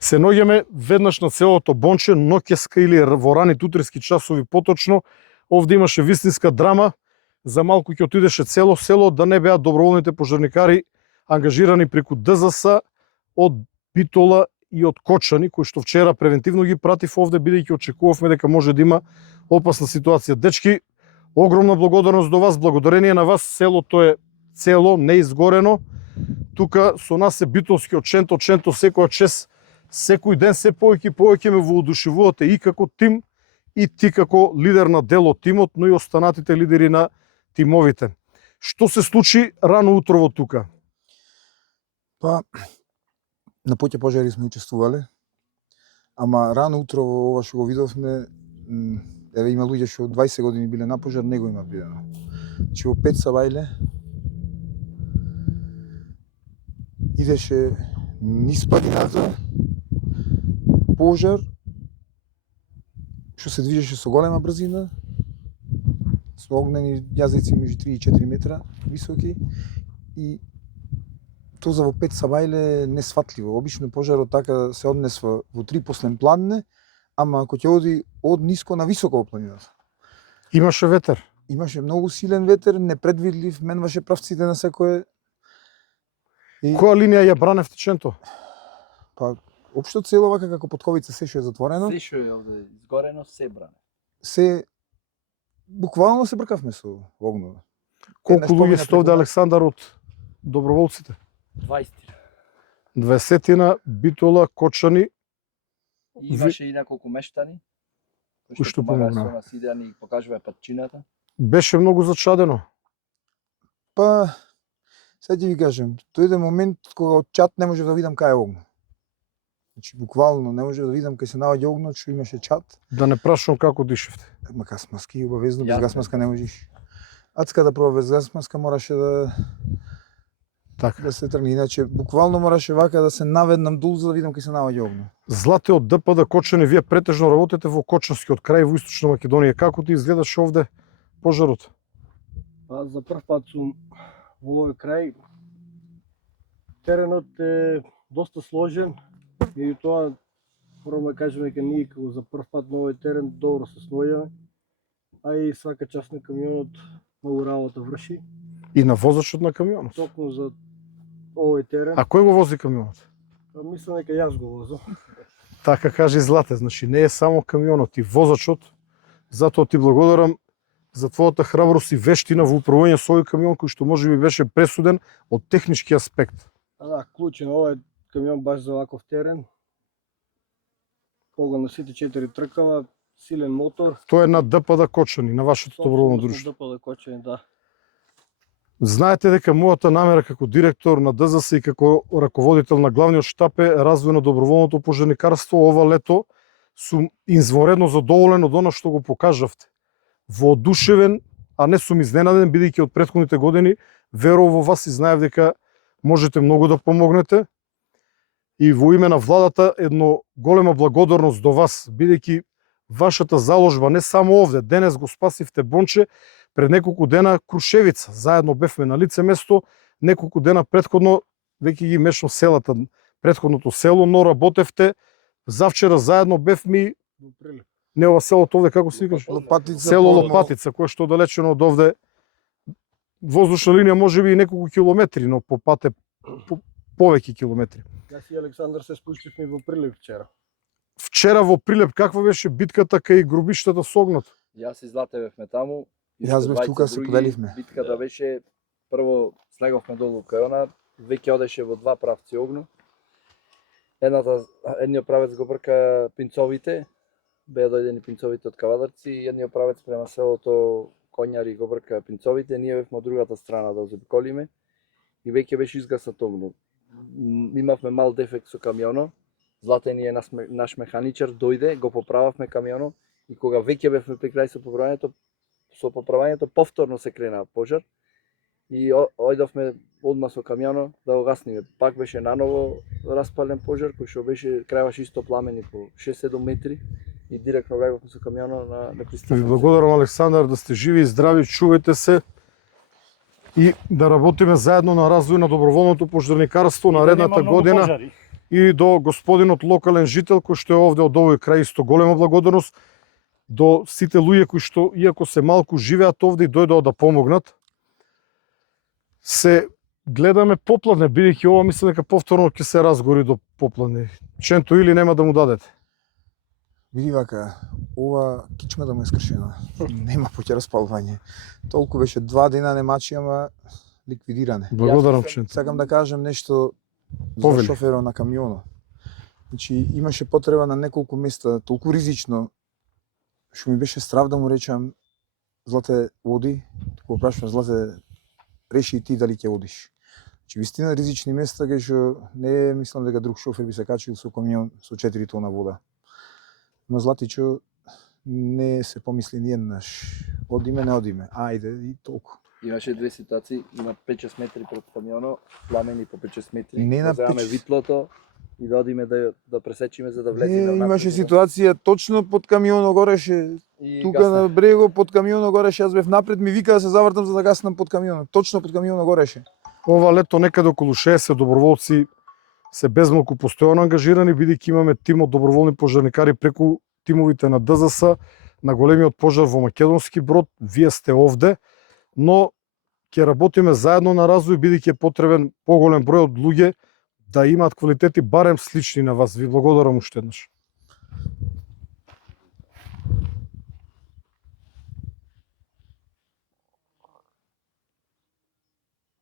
Се наоѓаме веднаш на целото Бонче, ноќеска или во раните утрески часови поточно. Овде имаше вистинска драма. За малку ќе отидеше цело село да не беа доброволните пожарникари ангажирани преку ДЗС од Битола и од Кочани, кои што вчера превентивно ги пратив овде, бидејќи очекувавме дека може да има опасна ситуација. Дечки, огромна благодарност до вас, благодарение на вас селото е цело, не изгорено. Тука со нас е битолски од Ченто, секоја чест, секој ден се повеќе ме воодушевувате и како тим, и ти како лидер на дел од тимот, но и останатите лидери на тимовите. Што се случи рано утрово тука? Па, на поќе пожари сме учествувале, ама рано утрово ова што го видовме, еве има луѓе што 20 години биле на пожар, не го има видено. Значи во 5 сабајле идеше низ падината пожар што се движеше со голема брзина, со огнени јазици меѓу 3 и 4 метра високи и тоа за во 5 сабајле несватливо. Обично пожарот така се однесва во 3 послен планне, ама ако ќе оди од ниско на високо во планината. Имаше ветер? Имаше многу силен ветер, непредвидлив, менваше правците на секое. И... Која линија ја браневте Ченто? Па, општо цело вака како Потковица се што е затворено. Се што е овде изгорено, се бране. Се, буквално се бркавме со огнова. Колку луѓе сте овде, Александар, од доброволците? 20. 20 Битола, Кочани. И имаше и неколку мештани. Кои што помогнаа. Со нас иде ни покажува патчината. Беше многу зачадено. Па, сега ќе ви кажем, тој е момент кога од чат не може да видам кај е огно. Значи, буквално не може да видам кај се наоѓа огно, што имаше чат. Да не прашувам како дишевте. Ма гас маски, обавезно, без гас маска не можеш. Ацка да проба без гас маска мораше да... Така. Да се тргне, иначе буквално мораше вака да се наведнам дул за да видам кај се наоѓа огно. Злате од ДПД Кочани, вие претежно работите во Кочанскиот крај во Источна Македонија. Како ти изгледаше овде пожарот? Па за прв пат сум во овој крај. Теренот е доста сложен, меѓутоа морам да кажем дека ние како за прв пат на овој терен добро се сноѓаме, а и свака част на камионот многу работа врши. И на возачот на камионот? Токму за овој терен. А кој го вози камионот? Мислам дека јас го возам. Така кажи Злате, значи не е само камионот и возачот. Затоа ти благодарам за твојата храброст и вештина во управување со овој камион кој што можеби беше пресуден од технички аспект. Да, клучен овој камион баш за ваков терен. Погон на сите 4 тркава, силен мотор. Тоа е на ДПД Кочани, на вашето доброволно друштво. ДПД Кочани, да. Знаете дека мојата намера како директор на ДЗС и како раководител на главниот штаб е развој на доброволното пожарникарство. Ова лето сум извонредно задоволен од она што го покажавте. Воодушевен, а не сум изненаден, бидејќи од претходните години верував во вас и знаев дека можете многу да помогнете. И во име на владата едно голема благодарност до вас, бидејќи вашата заложба не само овде, денес го спасивте Бонче, пред неколку дена Крушевица, заедно бевме на лице место, неколку дена претходно веќе ги мешнав селата, претходното село, но работевте, завчера заедно бевме не ова селото овде, како се викаш? Село Лопатица, кое што далечено од овде, воздушна линија можеби и неколку километри, но по пат е повеќе километри. Јас и Александар се спуштивме во Прилеп вчера. Вчера во Прилеп каква беше битката кај гробиштата со огнот? Јас и Злате бевме таму. Јас бев тука, се поделивме. Битката беше, прво слеговме долу кај она, веќе одеше во два правци огно. Едниот правец го брка пинцовите, беа дојдени пинцовите од Кавадарци, и едниот правец према селото Коњари го брка пинцовите, ние бевме од другата страна да заобиколиме и веќе беше изгасат огно. Имавме мал дефект со камионот, Злате ни е наш механичар, дојде, го поправавме камионот и кога веќе бевме при крај со поправањето, повторно се крена пожар и ојдовме одма со камионот да го гасниме. Пак беше наново распален пожар кој што беше крајваше исто пламени по 6-7 метри и директно беговме со камионот на непристигнат. Ви благодарам, Александар, да сте живи и здрави, чувајте се и да работиме заедно на развој на доброволното пожарникарство наредната година. и до господинот локален жител кој што е овде од овој крај, исто голема благодарност до сите луѓе кои што иако се малку живеат овде и дојдоа да помогнат. Се гледаме попладне, бидејќи ова мислам дека повторно ќе се разгори до попладне. Ченто или нема да му дадете? Види вака, ова кичма да му е скршена. Нема поќе распалување. Толку беше 2 дена немачи, ама ликвидиране. Благодарам, Ченто. Сакам да кажам нешто Повели. за шоферот на камионот. Значи, имаше потреба на неколку места, толку ризично, што ми беше страв да му речам, Злате, оди, кога прашувам, Злате, реши и ти дали ќе одиш. Значи, вистина ризични места, кај што не мислам дека друг шофер би се качил со камион со 4 тона вода. Но Златичо не се помисли ни еднаш. Одиме, не одиме. Ајде, и толку. Имаше две ситуации, на 5-6 метри пред камионот, пламени по 5-6 метри. Не на да земаме 5-6. витлото и да одиме да пресечиме за да Не, влеземе. имаше ситуација точно под камионот гореше. Тука на брего под камионот гореше, јас бев напред, ми вика да се завртам за да гаснам под камионот. Точно под камионот гореше. Ова лето некаде околу 60 доброволци се безмалку постојано ангажирани, бидејќи имаме тим од доброволни пожарникари преку тимовите на ДЗС, на големиот пожар во Македонски Брод. Вие сте овде, но ќе работиме заедно на развој, бидејќи е потребен поголем број од луѓе да имаат квалитети барем слични на вас. Ви благодарам уште еднаш.